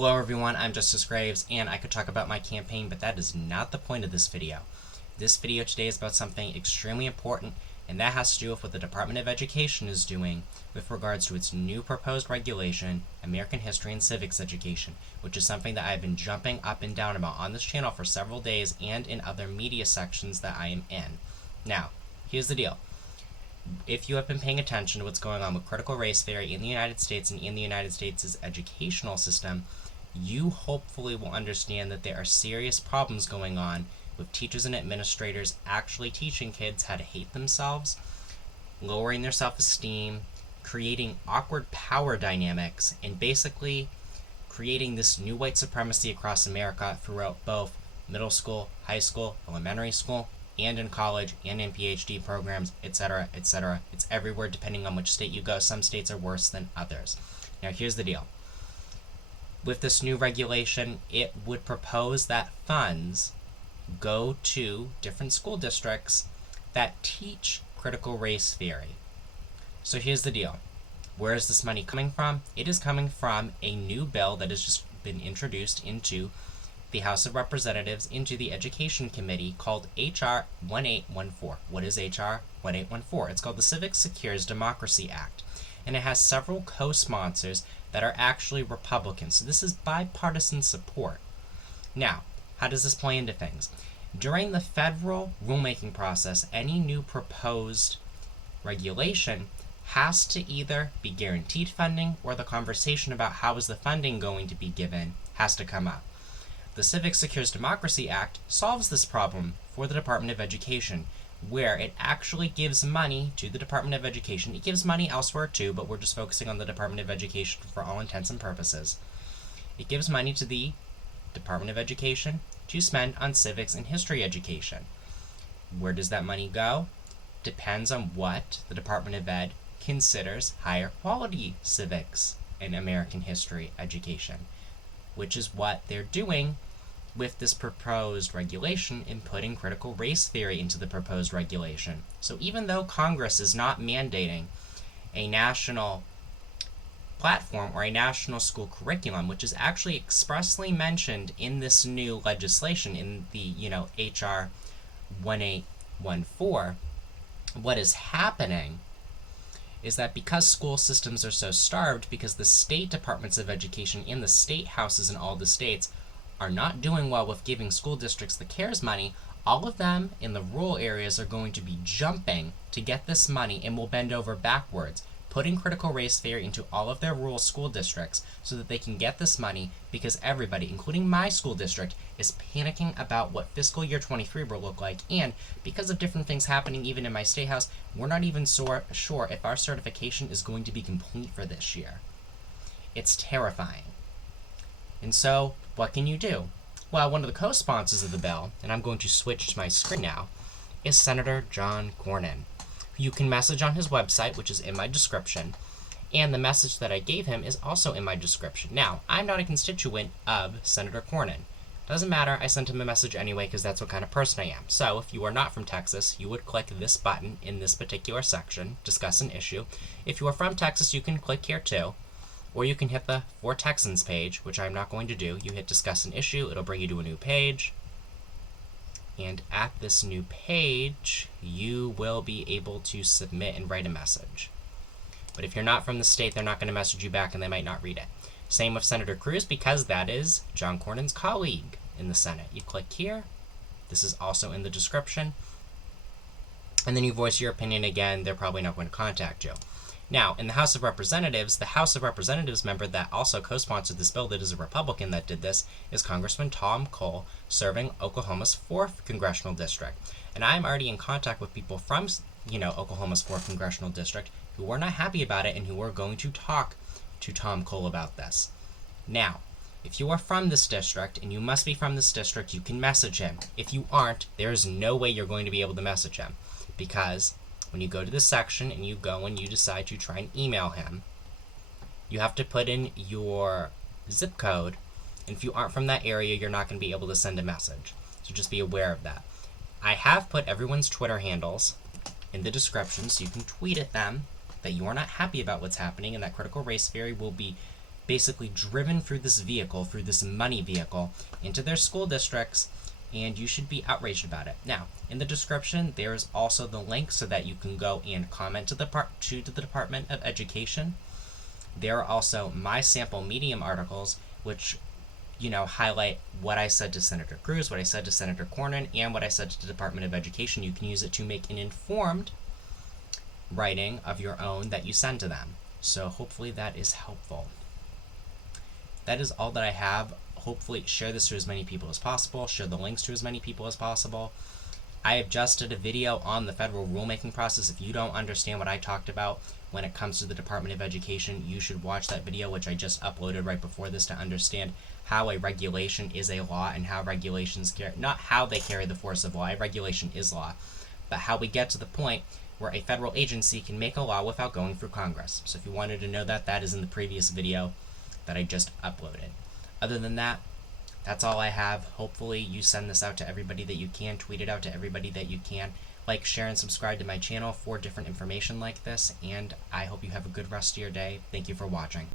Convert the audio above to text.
Hello everyone, I'm Justice Graves, and I could talk about my campaign, but that is not the point of this video. This video today is about something extremely important, and that has to do with what the Department of Education is doing with regards to its new proposed regulation, American History and Civics Education, which is something that I've been jumping up and down about on this channel for several days and in other media sections that I am in. Now, here's the deal. If you have been paying attention to what's going on with critical race theory in the United States and in the United States' educational system, you hopefully will understand that there are serious problems going on with teachers and administrators actually teaching kids how to hate themselves, lowering their self-esteem, creating awkward power dynamics, and basically creating this new white supremacy across America throughout both middle school, high school, elementary school, and in college, and in PhD programs, etc., etc. It's everywhere depending on which state you go. Some states are worse than others. Now, here's the deal. With this new regulation, it would propose that funds go to different school districts that teach critical race theory. So here's the deal. Where is this money coming from? It is coming from a new bill that has just been introduced into the House of Representatives, into the Education Committee, called H.R. 1814. What is H.R. 1814? It's called the Civics Secures Democracy Act, and it has several co-sponsors that are actually Republicans. So this is bipartisan support. Now, how does this play into things? During the federal rulemaking process, any new proposed regulation has to either be guaranteed funding, or the conversation about how is the funding going to be given has to come up. The Civics Secures Democracy Act solves this problem for the Department of Education, where it actually gives money to the Department of Education. It gives money elsewhere too, but we're just focusing on the Department of Education for all intents and purposes. It gives money to the Department of Education to spend on civics and history education. Where does that money go? Depends on what the Department of Ed considers higher quality civics and American history education, which is what they're doing with this proposed regulation in putting critical race theory into the proposed regulation. So even though Congress is not mandating a national platform or a national school curriculum, which is actually expressly mentioned in this new legislation in the, H.R. 1814, what is happening is that because school systems are so starved, because the state departments of education in the state houses in all the states are not doing well with giving school districts the CARES money, all of them in the rural areas are going to be jumping to get this money and will bend over backwards, putting critical race theory into all of their rural school districts so that they can get this money, because everybody, including my school district, is panicking about what fiscal year 23 will look like, and because of different things happening even in my state house, we're not even sure if our certification is going to be complete for this year. It's terrifying. And so, what can you do? Well, one of the co-sponsors of the bill, and I'm going to switch to my screen now, is Senator John Cornyn. You can message on his website, which is in my description, and the message that I gave him is also in my description. Now, I'm not a constituent of Senator Cornyn. Doesn't matter, I sent him a message anyway because that's what kind of person I am. So, if you are not from Texas, you would click this button in this particular section, discuss an issue. If you are from Texas, you can click here too. Or you can hit the For Texans page, which I'm not going to do. You hit Discuss an Issue, it'll bring you to a new page. And at this new page, you will be able to submit and write a message. But if you're not from the state, they're not going to message you back and they might not read it. Same with Senator Cruz, because that is John Cornyn's colleague in the Senate. You click here. This is also in the description. And then you voice your opinion again. They're probably not going to contact you. Now, in the House of Representatives, the House of Representatives member that also co-sponsored this bill, that is a Republican that did this, is Congressman Tom Cole, serving Oklahoma's 4th Congressional District. And I'm already in contact with people from, Oklahoma's 4th Congressional District who are not happy about it and who are going to talk to Tom Cole about this. Now, if you are from this district, and you must be from this district, you can message him. If you aren't, there is no way you're going to be able to message him, because when you go to this section and you go and you decide to try and email him, you have to put in your zip code, and if you aren't from that area, you're not going to be able to send a message. So just be aware of that. I have put everyone's Twitter handles in the description, so you can tweet at them that you are not happy about what's happening and that critical race theory will be basically driven through this vehicle, through this money vehicle, into their school districts, and you should be outraged about it. Now, in the description, there is also the link so that you can go and comment to the Department of Education. There are also my sample Medium articles, which highlight what I said to Senator Cruz, what I said to Senator Cornyn, and what I said to the Department of Education. You can use it to make an informed writing of your own that you send to them. So hopefully that is helpful. That is all that I have. Hopefully share this to as many people as possible. Share the links to as many people as possible. I have just did a video on the federal rulemaking process. If you don't understand what I talked about when it comes to the Department of Education, you should watch that video, which I just uploaded right before this, to understand how a regulation is a law and how regulations carry, not how they carry the force of law, a regulation is law, but how we get to the point where a federal agency can make a law without going through Congress. So if you wanted to know that, that is in the previous video that I just uploaded. Other than that, that's all I have. Hopefully you send this out to everybody that you can, tweet it out to everybody that you can. Like, share, and subscribe to my channel for different information like this, and I hope you have a good rest of your day. Thank you for watching.